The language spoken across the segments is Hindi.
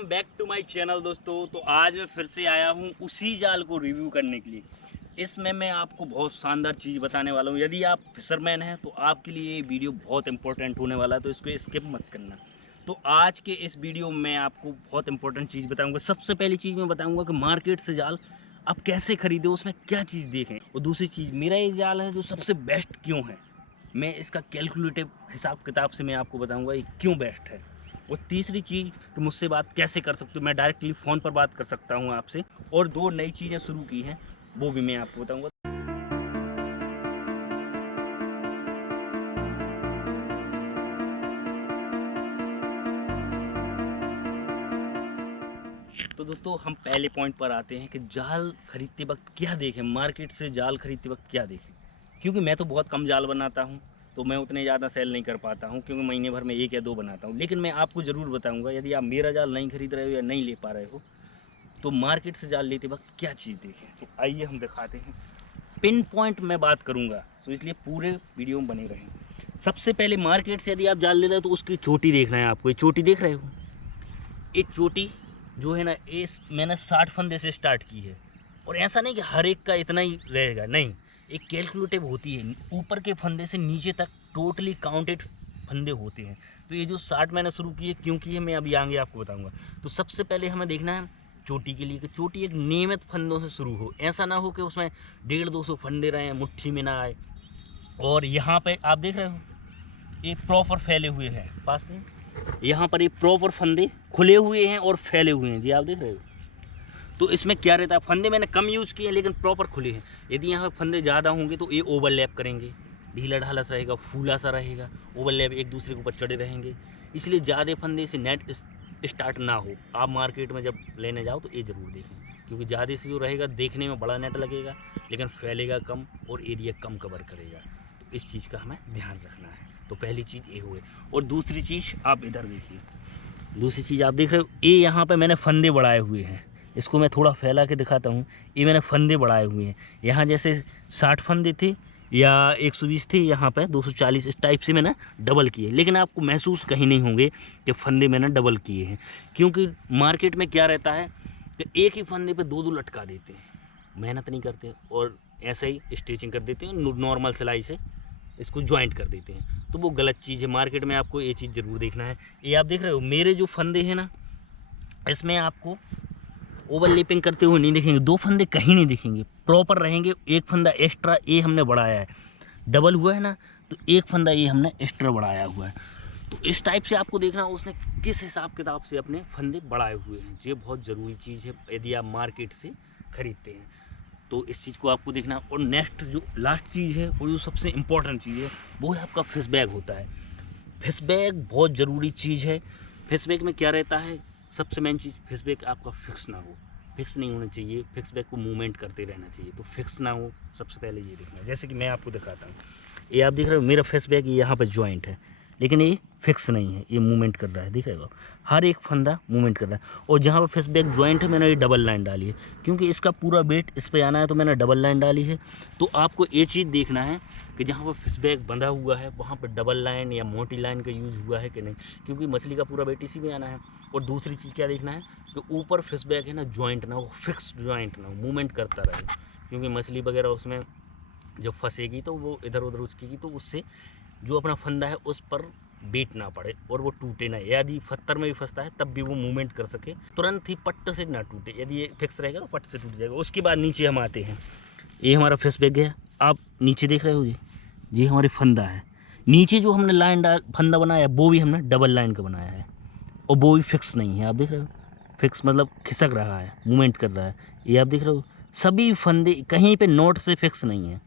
Welcome back to my channel दोस्तों। तो आज मैं फिर से आया हूँ उसी जाल को रिव्यू करने के लिए। इसमें मैं आपको बहुत शानदार चीज़ बताने वाला हूँ। यदि आप फिशरमैन हैं तो आपके लिए ये वीडियो बहुत इंपॉर्टेंट होने वाला है, तो इसको स्किप मत करना। तो आज के इस वीडियो में मैं आपको बहुत इंपॉर्टेंट चीज़ बताऊँगा। सबसे पहली चीज़ मैं बताऊँगा कि मार्केट से जाल आप कैसे खरीदें, उसमें क्या चीज़ देखें, और दूसरी चीज़ मेरा ये जाल है जो सबसे बेस्ट क्यों है, मैं इसका कैलकुलेटिव हिसाब किताब से मैं आपको बताऊँगा ये क्यों बेस्ट है। और तीसरी चीज़ कि मुझसे बात कैसे कर सकते हो, मैं डायरेक्टली फ़ोन पर बात कर सकता हूँ आपसे। और 2 नई चीज़ें शुरू की हैं वो भी मैं आपको बताऊँगा। तो दोस्तों हम पहले पॉइंट पर आते हैं कि जाल खरीदते वक्त क्या देखें, मार्केट से जाल खरीदते वक्त क्या देखें। क्योंकि मैं तो बहुत कम जाल बनाता हूँ, तो मैं उतने ज़्यादा सेल नहीं कर पाता हूँ, क्योंकि महीने भर में 1 या 2 बनाता हूँ। लेकिन मैं आपको ज़रूर बताऊँगा, यदि आप मेरा जाल नहीं खरीद रहे हो या नहीं ले पा रहे हो, तो मार्केट से जाल लेते वक्त क्या चीज़ देखें। तो आइए हम दिखाते हैं। पिन पॉइंट मैं बात करूंगा, तो इसलिए पूरे वीडियो में बने रहें। सबसे पहले मार्केट से यदि आप जाल ले रहे हो तो उसकी चोटी देखना है आपको। ये चोटी देख रहे हो, ये चोटी जो है ना, ये मैंने 60 फंदे से स्टार्ट की है। और ऐसा नहीं कि हर एक का इतना ही रहेगा, नहीं, एक कैलकुलेटिव होती है। ऊपर के फंदे से नीचे तक टोटली काउंटेड फंदे होते हैं। तो ये जो 60 मैंने शुरू की है, क्यों की है, मैं अभी आगे आपको बताऊंगा। तो सबसे पहले हमें देखना है चोटी के लिए कि चोटी एक नियमित फंदों से शुरू हो। ऐसा ना हो कि उसमें 150-200 फंदे रहे, मुट्ठी में ना आए। और यहाँ पे आप देख रहे हो ये प्रॉपर फैले हुए हैं, पास नहीं, यहाँ पर ये प्रॉपर फंदे खुले हुए हैं और फैले हुए हैं जी, आप देख रहे हो। तो इसमें क्या रहता है, फंदे मैंने कम यूज़ किए हैं लेकिन प्रॉपर खुले हैं। यदि यहाँ पर फंदे ज़्यादा होंगे तो ये ओवरलैप करेंगे, ढीला ढाला सा रहेगा, फूला सा रहेगा, ओवरलैप एक दूसरे के ऊपर चढ़े रहेंगे। इसलिए ज़्यादा फंदे से नेट स्टार्ट ना हो। आप मार्केट में जब लेने जाओ तो ये ज़रूर देखें, क्योंकि ज़्यादा से जो रहेगा देखने में बड़ा नेट लगेगा लेकिन फैलेगा कम और एरिया कम कवर करेगा। तो इस चीज़ का हमें ध्यान रखना है। तो पहली चीज़ ये हुए। और दूसरी चीज़ आप इधर देखिए, दूसरी चीज़ आप देख रहे हो, ये यहाँ पे मैंने फंदे बढ़ाए हुए हैं। इसको मैं थोड़ा फैला के दिखाता हूँ। ये मैंने फंदे बढ़ाए हुए हैं। यहाँ जैसे 60 फंदे थे या 120 थे, यहाँ पे 240, इस टाइप से मैंने डबल किए। लेकिन आपको महसूस कहीं नहीं होंगे कि फंदे मैंने डबल किए हैं, क्योंकि मार्केट में क्या रहता है कि एक ही फंदे पे 2-2 लटका देते हैं, मेहनत नहीं करते और ऐसे ही स्टिचिंग कर देते हैं, नॉर्मल सिलाई से इसको ज्वाइंट कर देते हैं। तो वो गलत चीज़ है। मार्केट में आपको ये चीज़ ज़रूर देखना है। ये आप देख रहे हो मेरे जो फंदे हैं ना, इसमें आपको ओवरलैपिंग करते हुए नहीं दिखेंगे, 2 फंदे कहीं नहीं दिखेंगे, प्रॉपर रहेंगे। एक फंदा एक्स्ट्रा ये हमने बढ़ाया है, डबल हुआ है ना, तो एक फंदा ये हमने एक्स्ट्रा बढ़ाया हुआ है। तो इस टाइप से आपको देखना उसने किस हिसाब किताब से अपने फंदे बढ़ाए हुए हैं। ये बहुत ज़रूरी चीज़ है यदि आप मार्केट से ख़रीदते हैं, तो इस चीज़ को आपको देखना। और नेक्स्ट जो लास्ट चीज़ है और जो सबसे इम्पोर्टेंट चीज़ है वो है आपका फिश बैग होता है। फिश बैग बहुत ज़रूरी चीज़ है। फिश बैग में क्या रहता है, सबसे मेन चीज़, फिश बैग आपका फिक्स ना हो, फिक्स नहीं होना चाहिए। फिक्स बैग को मूवमेंट करते रहना चाहिए, तो फिक्स ना हो, सबसे पहले ये देखना है। जैसे कि मैं आपको दिखाता हूँ, ये आप देख रहे हो मेरा फिश बैग यहाँ पर जॉइंट है, लेकिन ये फिक्स नहीं है, ये मूवमेंट कर रहा है, दिख रहे हो, हर एक फंदा मूवमेंट कर रहा है। और जहाँ पर फिश बैग जॉइंट है मैंने ये डबल लाइन डाली है, क्योंकि इसका पूरा वेट इस पर आना है, तो मैंने डबल लाइन डाली है। तो आपको ये चीज़ देखना है कि जहाँ पर फिश बैग बंधा हुआ है वहाँ पर डबल लाइन या मोटी लाइन का यूज़ हुआ है कि नहीं, क्योंकि मछली का पूरा वेट इसी में आना है। और दूसरी चीज़ क्या देखना है कि ऊपर फिश बैग है ना, जॉइंट ना हो, फिक्स जॉइंट ना हो, मूवमेंट करता रहे, क्योंकि मछली वगैरह उसमें जब फंसेगी तो वो इधर उधर उचकेगी, तो उससे जो अपना फंदा है उस पर वेट ना पड़े और वो टूटे ना। यदि पत्थर में भी फंसता है तब भी वो मूवमेंट कर सके, तुरंत ही पट्ट से ना टूटे। यदि ये फिक्स रहेगा तो पट्ट से टूट जाएगा। उसके बाद नीचे हम आते हैं, ये हमारा फिश बैग है, आप नीचे देख रहे हो जी हमारी फंदा है। नीचे जो हमने लाइन फंदा बनाया वो भी हमने डबल लाइन का बनाया है, और वो भी फिक्स नहीं है। आप देख रहे हो, फिक्स मतलब खिसक रहा है, मूवमेंट कर रहा है। ये आप देख रहे हो, सभी फंदे कहीं पे नोट से फिक्स नहीं है।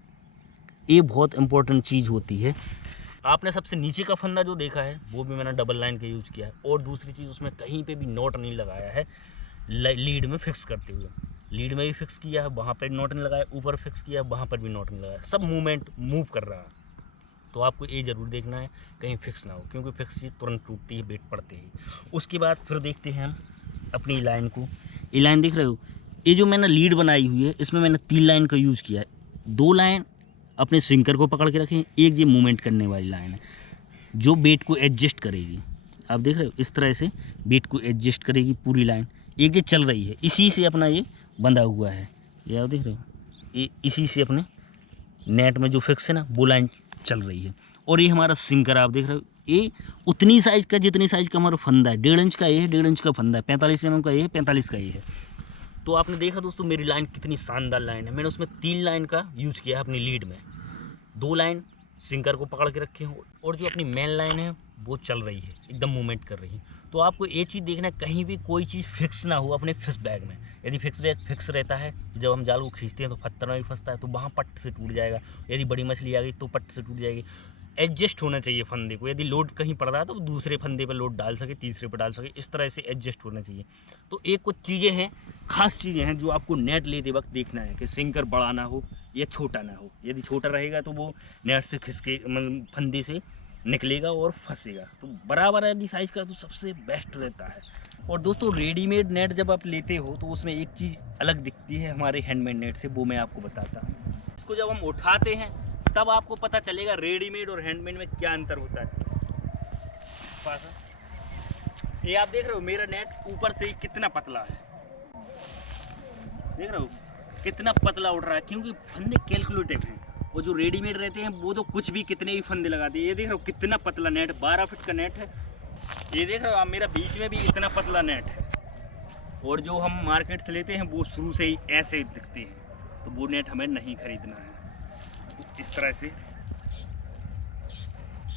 ये बहुत इंपॉर्टेंट चीज़ होती है। आपने सबसे नीचे का फंदा जो देखा है वो भी मैंने डबल लाइन का यूज़ किया है। और दूसरी चीज़, उसमें कहीं पे भी नोट नहीं लगाया है लीड में फिक्स करते हुए। लीड में भी फिक्स किया है, वहाँ पर नोट नहीं लगाया, ऊपर फिक्स किया है, वहाँ पर भी नोट नहीं लगाया, सब मूव कर रहा है। तो आपको ये ज़रूर देखना है कहीं फिक्स ना हो, क्योंकि फिक्स चीज़ तुरंत टूटती है वेट पड़ते ही। उसके बाद फिर देखते हैं हम अपनी लाइन को। ये लाइन देख रहे हो, ये जो मैंने लीड बनाई हुई है इसमें मैंने 3 लाइन का यूज़ किया है। 2 लाइन अपने सिंकर को पकड़ के रखें, एक ये मूवमेंट करने वाली लाइन है जो वेट को एडजस्ट करेगी। आप देख रहे हो इस तरह से बीट को एडजस्ट करेगी पूरी लाइन। एक ये चल रही है, इसी से अपना ये बंधा हुआ है, ये आप देख रहे हो, ये इसी से अपने नेट में जो फिक्स है ना वो लाइन चल रही है। और ये हमारा सिंकर आप देख रहे हो, ये उतनी साइज़ का जितनी साइज़ का हमारा फंदा है, 1.5 इंच का ये है, 1.5 इंच का फंदा है, 45 mm का ये है, 45 का ये है। तो आपने देखा दोस्तों मेरी लाइन कितनी शानदार लाइन है। मैंने उसमें 3 लाइन का यूज किया है अपनी लीड में, 2 लाइन सिंकर को पकड़ के रखे हो, और जो अपनी मेन लाइन है वो चल रही है, एकदम मूवमेंट कर रही है। तो आपको ये चीज़ देखना है कहीं भी कोई चीज़ फिक्स ना हो अपने फिक्स बैग में। यदि फिक्स बैग फिक्स रहता है, जब हम जाल को खींचते हैं तो पत्थर में भी फंसता है, तो वहाँ पट्ट से टूट जाएगा। यदि बड़ी मछली आ गई तो पट्ट से टूट जाएगी। एडजस्ट होना चाहिए फंदे को, यदि लोड कहीं पड़ रहा है तो दूसरे फंदे पर लोड डाल सके, तीसरे पर डाल सके, इस तरह से एडजस्ट होना चाहिए। तो एक कुछ चीज़ें हैं, खास चीज़ें हैं जो आपको नेट लेते वक्त देखना है कि सिंकर बड़ा ना हो या छोटा ना हो। यदि छोटा रहेगा तो वो नेट से खिसके मतलब फंदे से निकलेगा और फंसेगा। तो बराबर यदि साइज़ का तो सबसे बेस्ट रहता है। और दोस्तों रेडीमेड नेट जब आप लेते हो तो उसमें एक चीज़ अलग दिखती है हमारे हैंडमेड नेट से, वो मैं आपको बताता हूँ। इसको जब हम उठाते हैं तब आपको पता चलेगा रेडीमेड और हैंडमेड में क्या अंतर होता है। ये आप देख रहे हो मेरा नेट ऊपर से ही कितना पतला है, देख रहे हो कितना पतला उड़ रहा है, क्योंकि फंदे कैलकुलेटिव हैं। वो जो रेडीमेड रहते हैं वो तो कुछ भी कितने भी फंदे लगाते हैं। ये देख रहे हो कितना पतला नेट, 12 फीट का नेट है। ये देख रहे हो आप मेरा बीच में भी इतना पतला नेट है, और जो हम मार्केट से लेते हैं वो शुरू से ही ऐसे दिखते हैं, तो वो नेट हमें नहीं खरीदना है। तो इस तरह से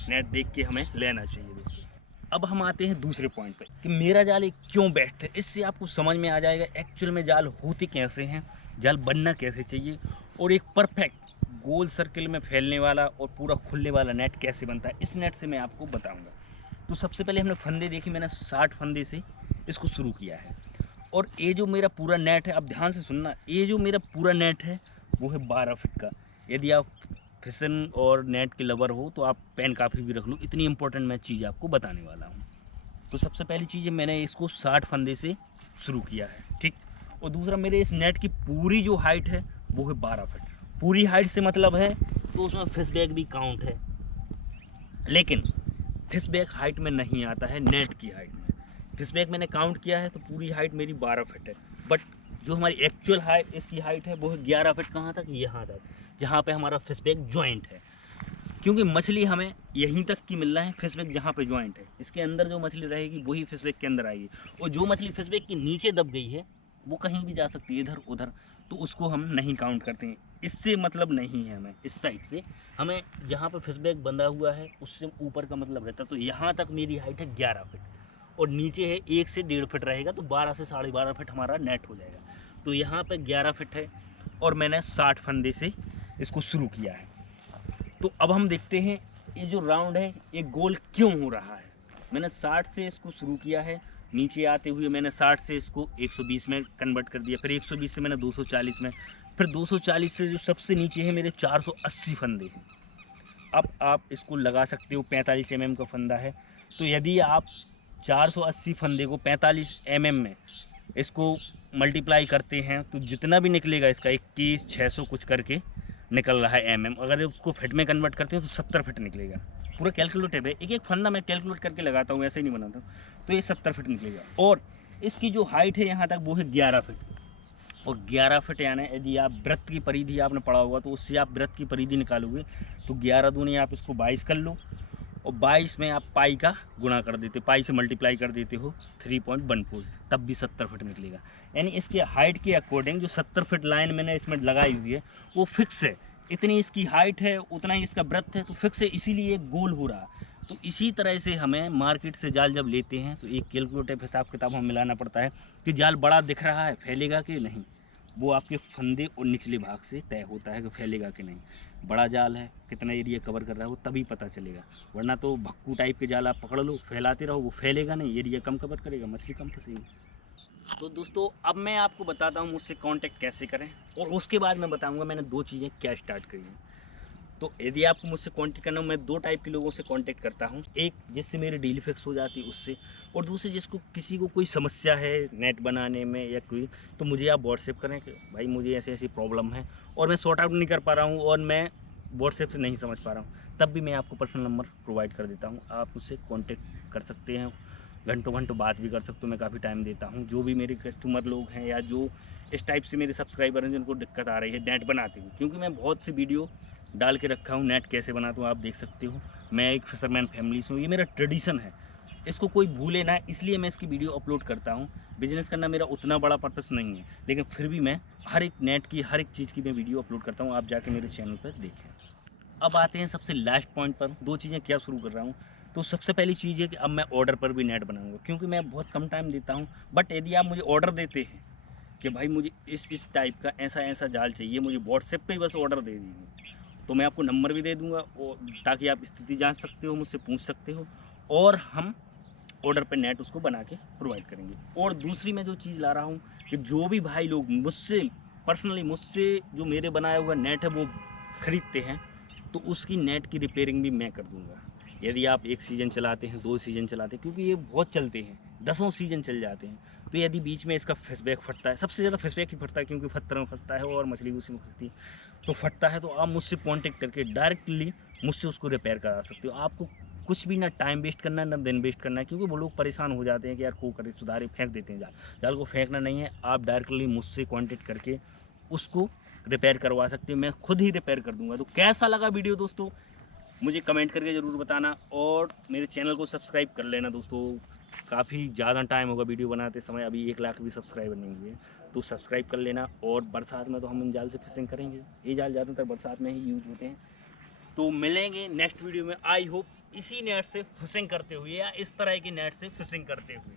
नेट देख के हमें लेना चाहिए दोस्तों। अब हम आते हैं दूसरे पॉइंट पे कि मेरा जाल एक क्यों बेस्ट है। इससे आपको समझ में आ जाएगा एक्चुअल में जाल होते कैसे हैं, जाल बनना कैसे चाहिए, और एक परफेक्ट गोल सर्किल में फैलने वाला और पूरा खुलने वाला नेट कैसे बनता है। इस नेट से मैं आपको बताऊंगा। तो सबसे पहले हमने फंदे देखे, मैंने 60 फंदे से इसको शुरू किया है। और ये जो मेरा पूरा नेट है, अब ध्यान से सुनना, ये जो मेरा पूरा नेट है वो है 12 फीट का। यदि आप फिशन और नेट के लवर हो तो आप पेन काफ़ी भी रख लो, इतनी इंपॉर्टेंट मैं चीज़ आपको बताने वाला हूँ। तो सबसे पहली चीज़ है मैंने इसको 60 फंदे से शुरू किया है, ठीक। और दूसरा मेरे इस नेट की पूरी जो हाइट है वो है 12 फीट। पूरी हाइट से मतलब है तो उसमें फिश बैग भी काउंट है, लेकिन फिश बैग हाइट में नहीं आता है, नेट की हाइट में। फिश बैग मैंने काउंट किया है तो पूरी हाइट मेरी 12 फीट है, बट जो हमारी एक्चुअल हाइट इसकी हाइट है वो है 11 फीट। कहाँ तक? यहाँ तक, जहाँ पे हमारा फिश बैग जॉइंट है। क्योंकि मछली हमें यहीं तक की मिल रहा है, फिश बैग जहाँ पे जॉइंट है, इसके अंदर जो मछली रहेगी वही फिश बैग के अंदर आएगी। और जो मछली फिश बैग के नीचे दब गई है वो कहीं भी जा सकती है, इधर उधर, तो उसको हम नहीं काउंट करते हैं। इससे मतलब नहीं है हमें, इस साइड से हमें जहाँ पर फिश बैग बंधा हुआ है उससे ऊपर का मतलब रहता है। तो यहाँ तक मेरी हाइट है 11 फीट, और नीचे है 1 से 1.5 फीट रहेगा, तो 12 से 12.5 फीट हमारा नेट हो जाएगा। तो यहाँ पे 11 फीट है और मैंने 60 फंदे से इसको शुरू किया है। तो अब हम देखते हैं ये जो राउंड है ये गोल क्यों हो रहा है। मैंने 60 से इसको शुरू किया है, नीचे आते हुए मैंने 60 से इसको 120 में कन्वर्ट कर दिया, फिर 120 से मैंने 240 में, फिर 240 से जो सबसे नीचे है मेरे 480 फंदे हैं। अब आप इसको लगा सकते हो, 45 mm का फंदा है, तो यदि आप 480 फंदे को 45 mm में इसको मल्टीप्लाई करते हैं तो जितना भी निकलेगा इसका 21,600 कुछ करके निकल रहा है mm। अगर उसको फिट में कन्वर्ट करते हैं तो 70 फिट निकलेगा। पूरा कैलकुलेटिव है, एक एक फंदा मैं कैलकुलेट करके लगाता हूँ, ऐसे ही नहीं बनाता हूँ। तो ये 70 फिट निकलेगा, और इसकी जो हाइट है यहाँ तक वो है 11 फिट। और 11 फिट यानी यदि आप वृत्त की परिधि आपने पढ़ा होगा तो उससे आप वृत्त की परिधि निकालोगे तो 11 दूनी आप इसको 22 कर लो, और 22 में आप पाई का गुणा कर देते, पाई से मल्टीप्लाई कर देते हो 3.14, तब भी 70 फिट निकलेगा। यानी इसके हाइट के अकॉर्डिंग जो 70 फिट लाइन मैंने इसमें लगाई हुई है वो फिक्स है, इतनी इसकी हाइट है उतना ही इसका ब्रेथ है, तो फिक्स है, इसीलिए गोल हो रहा है। तो इसी तरह से हमें मार्केट से जाल जब लेते हैं तो एक कैलकुलेटिव हिसाब किताब हमें मिलाना पड़ता है कि जाल बड़ा दिख रहा है, फैलेगा कि नहीं। वो आपके फंदे और निचले भाग से तय होता है कि फैलेगा कि नहीं। बड़ा जाल है, कितना एरिया कवर कर रहा है वो तभी पता चलेगा, वरना तो भक्कू टाइप के जाल आप पकड़ लो, फैलाते रहो, वो फैलेगा नहीं, एरिया कम कवर करेगा, मछली कम फंसेगी। तो दोस्तों अब मैं आपको बताता हूँ मुझसे कांटेक्ट कैसे करें, और उसके बाद मैं बताऊँगा मैंने 2 चीज़ें क्या स्टार्ट करी हैं। तो यदि आपको मुझसे कांटेक्ट करना हो, मैं 2 टाइप के लोगों से कांटेक्ट करता हूँ। एक जिससे मेरी डील फिक्स हो जाती है उससे, और दूसरे जिसको किसी को कोई समस्या है नेट बनाने में या कोई, तो मुझे आप व्हाट्सएप करें कि भाई मुझे ऐसी ऐसी प्रॉब्लम है और मैं सॉर्ट आउट नहीं कर पा रहा हूँ और मैं व्हाट्सएप से नहीं समझ पा रहा हूँ, तब भी मैं आपको पर्सनल नंबर प्रोवाइड कर देता हूँ, आप उससे कॉन्टेक्ट कर सकते हैं। घंटों घंटों बात भी कर सकते हो, मैं काफ़ी टाइम देता हूँ। जो भी मेरे कस्टमर लोग हैं या जो इस टाइप से मेरे सब्सक्राइबर हैं जिनको दिक्कत आ रही है नेट बनाते हुए, क्योंकि मैं बहुत सी वीडियो डाल के रखा हूँ नेट कैसे बनाता हूँ, आप देख सकते हो। मैं एक फिशरमैन फैमिली से हूँ, ये मेरा ट्रेडिशन है, इसको कोई भूले ना, इसलिए मैं इसकी वीडियो अपलोड करता हूँ। बिजनेस करना मेरा उतना बड़ा पर्पस नहीं है, लेकिन फिर भी मैं हर एक नेट की हर एक चीज़ की मैं वीडियो अपलोड करता हूँ, आप जाके मेरे चैनल पर देखें। अब आते हैं सबसे लास्ट पॉइंट पर, दो चीज़ें क्या शुरू कर रहा हूँ। तो सबसे पहली चीज़ है कि अब मैं ऑर्डर पर भी नेट बनाऊंगा, क्योंकि मैं बहुत कम टाइम देता हूँ। बट यदि आप मुझे ऑर्डर देते हैं कि भाई मुझे इस टाइप का ऐसा ऐसा जाल चाहिए, मुझे व्हाट्सएप पे ही बस ऑर्डर दे दीजिए, तो मैं आपको नंबर भी दे दूंगा और ताकि आप स्थिति जांच सकते हो, मुझसे पूछ सकते हो, और हम ऑर्डर पे नेट उसको बना के प्रोवाइड करेंगे। और दूसरी मैं जो चीज़ ला रहा हूँ कि जो भी भाई लोग मुझसे पर्सनली मुझसे जो मेरे बनाया हुआ नेट है वो ख़रीदते हैं, तो उसकी नेट की रिपेयरिंग भी मैं कर दूंगा। यदि आप एक सीज़न चलाते हैं, 2 सीज़न चलाते हैं, क्योंकि ये बहुत चलते हैं, 10 सीज़न चल जाते हैं, तो यदि बीच में इसका फेसबैक फटता है, सबसे ज़्यादा फेसबैक ही फटता है, क्योंकि पत्थर में फंसता है और मछली उसी में फंसती है, तो फटता है, तो आप मुझसे कॉन्टेक्ट करके डायरेक्टली मुझसे उसको रिपेयर करा सकते हो। आपको कुछ भी ना टाइम वेस्ट करना है ना दिन वेस्ट करना है, क्योंकि वो लोग परेशान हो जाते हैं कि यार को करे सुधारे, फेंक देते हैं जाल। जाल को फेंकना नहीं है, आप डायरेक्टली मुझसे कॉन्टेक्ट करके उसको रिपेयर करवा सकते हो, मैं खुद ही रिपेयर कर दूंगा। तो कैसा लगा वीडियो दोस्तों, मुझे कमेंट करके ज़रूर बताना, और मेरे चैनल को सब्सक्राइब कर लेना दोस्तों। काफ़ी ज़्यादा टाइम होगा वीडियो बनाते समय, अभी 1 लाख भी सब्सक्राइबर नहीं हुए, तो सब्सक्राइब कर लेना। और बरसात में तो हम इन जाल से फिशिंग करेंगे, ये जाल ज़्यादातर बरसात में ही यूज होते हैं। तो मिलेंगे नेक्स्ट वीडियो में, आई होप इसी नेट से फिशिंग करते हुए या इस तरह की नेट से फिशिंग करते हुए।